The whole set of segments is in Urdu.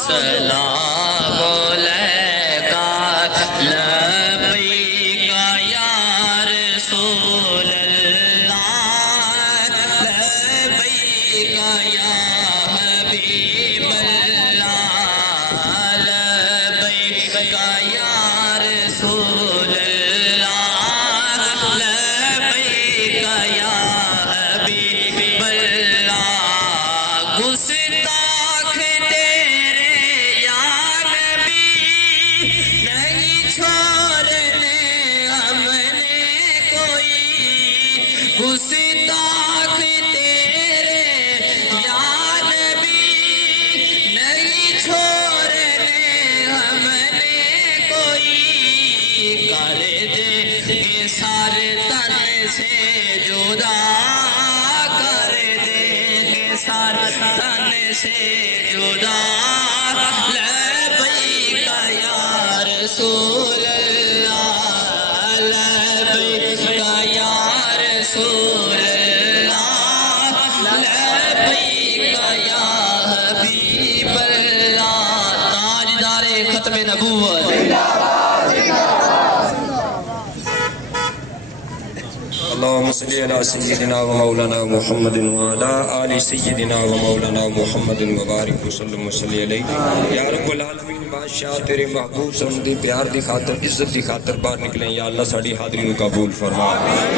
سلام علیکہ لبیک یا رسول اللہ لبیک یا حبیب اللہ لبیک یا رسول اللہ لبیک یا حبیب اللہ گستاخ گستاخ تیرے یا نبی نہیں چھوڑنے ہم نے کوئی کر دے گے سارے تن سے جدا کر دے گے سارے تن سے جدا لبیک یا رسول اللہ لبیک یا رسول اللہ لبیک یا حبیب اللہ تاجدار ختم نبوت اللهم صل على سيدنا ومولانا محمد وعلى آل سيدنا ومولانا محمد وبارك وسلم وصلی علیہ یا رب العالمین بادشاہ تیرے محبوب سمدی پیار دی خاطر عزت دی خاطر باہر نکلیں یا اللہ ساڑی حاضری نو قبول فرما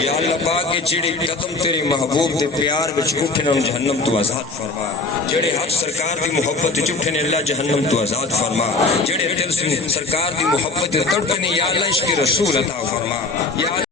یا اللہ پاک کے جڑے قدم تیرے محبوب دے پیار وچ اٹھن ان جہنم تو آزاد فرما جڑے حق سرکار دی محبت وچ اٹھن اللہ جہنم تو آزاد فرما جڑے دل سے سرکار دی محبت تڑپنے یا اللہ عشق رسول عطا فرما یا